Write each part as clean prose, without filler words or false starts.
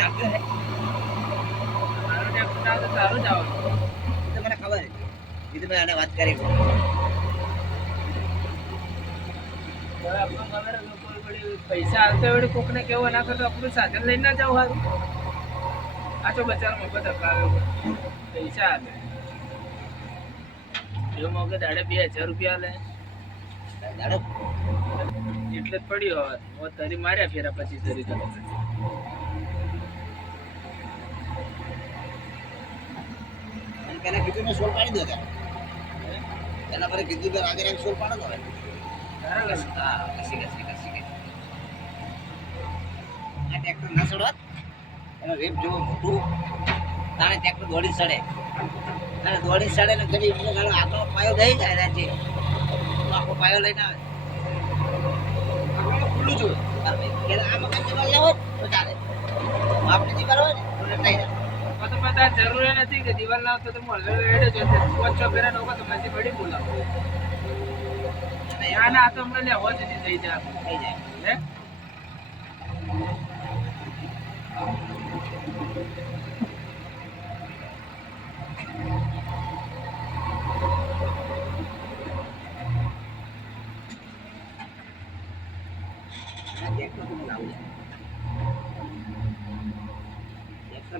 ચાલતું હે મારો ટ્રેક્ટર ચાલે તો તારું જ આવે એ તો મને ખબર છે એ તો મેં આને વાત કરી હવે આપણને ખબર છે લોકો વળી પૈસા આવતા વળી કોકને કેવું એના કરતા આપણું સાધન લઈને ના જાવ સારું આ તો બચારો મફત હકાવ્યો પૈસા આપે જો મગજ દાડે 2000 રૂપિયા લે દાડો એટલે જ પડ્યો હોત તરી માર્યા ફેરા 25 તરી તો અને પેલા કીધું મેં સોલ પાડી દો એના પર કીધું કે રાગે રાગ સોલ પાડો હવે હા કસી આ ટ્રેક્ટર ના ચડવા એનો રેપ જોવો મોટું તાણે ટ્રેક્ટર દોડી ચડે અને દોડી ચડે ને ઘડી આખો પાયો દઈ જાય રાજી આખો પાયો લઈને આવે ખુલ્લું છું આમાં કઈ જીવન લેવો તો ચાલે આપણે જીવન હોય ને તો નહીં તો બધા જરૂરી નથી કે દિવાલ ના આવતો તો મોલ્લે રેડે જો પોચો ફેરા નો તો પછી બડી બોલાવો ના ના આ તો હમણાં લેવો જ નહીં થઈ જાય હે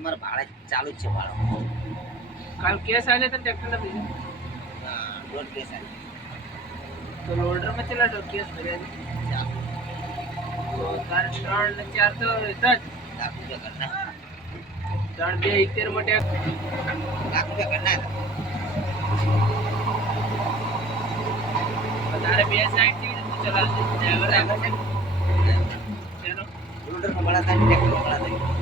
મારા ભાડે ચાલુ જ છે ભાડો કાલ કેસ આલે તો ટ્રેક્ટર ના બીજું હા રોડ કેસ આવે તો લોડર માં ચલા દો કેસ કર્યા તો તાર 3 ને 4 તો હતા જ લાખ રૂપિયા કરના 3 2 71 માં ટેક્સ લાખ રૂપિયા કરના તારે 2 સાઈડ થી તું ચલાવજે ડ્રાઈવર આગળ છે ચલો રોડર માં બળા થાય ટ્રેક્ટર માં બળા થાય